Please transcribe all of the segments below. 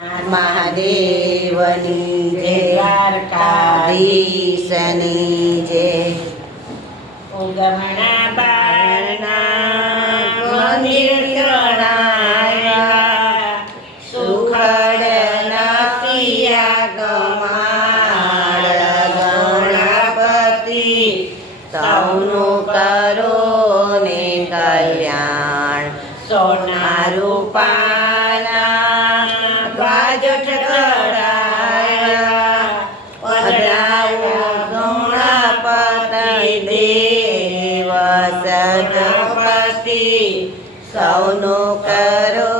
મહાદેવની જય દ્વારકાધીશની જય. ઉગમણા ગણપતિ સૌનું કરો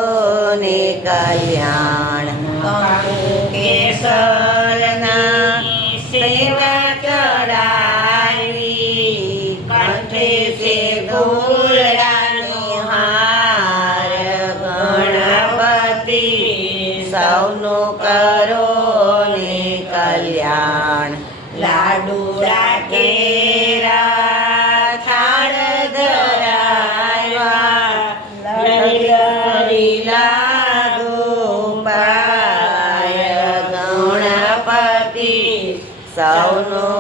ને કલ્યાણ. કેસર sau know.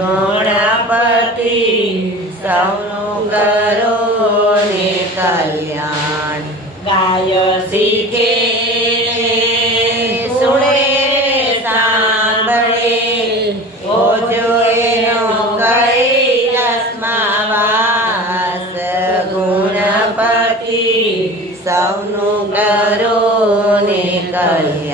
ગુણપતિ સૌનું કરો ને કલ્યાણ ગાય શીખે સુણે સાંભળે ઓજો એનો કૈલાસમાં ગુણપતિ સૌનું કરો ને કલ્યાણ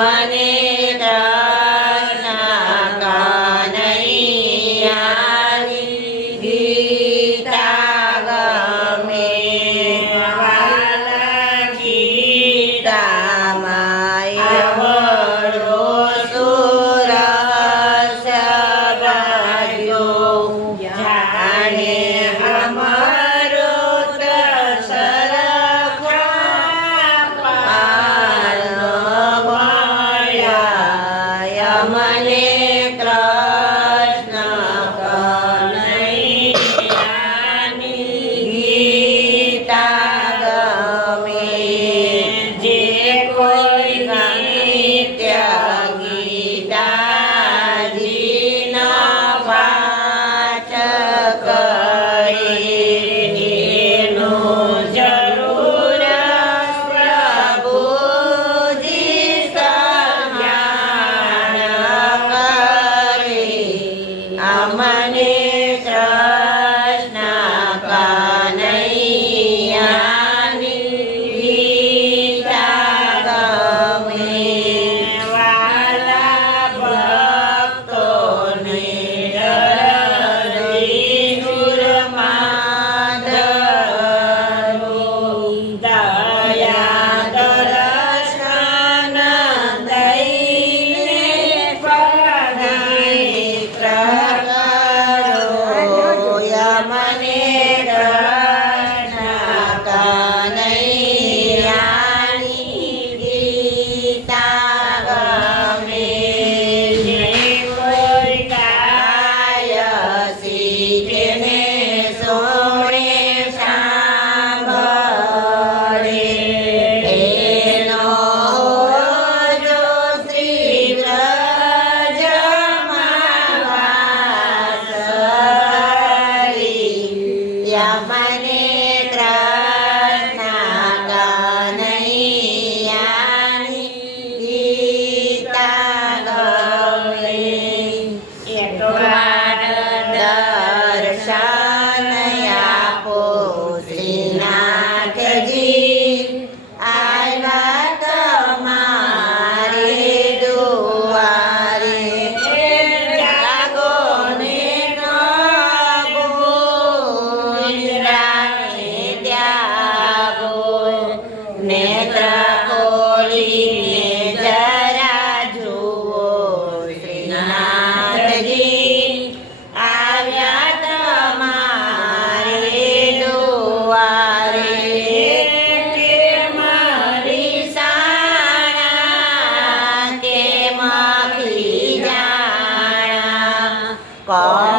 Money. பா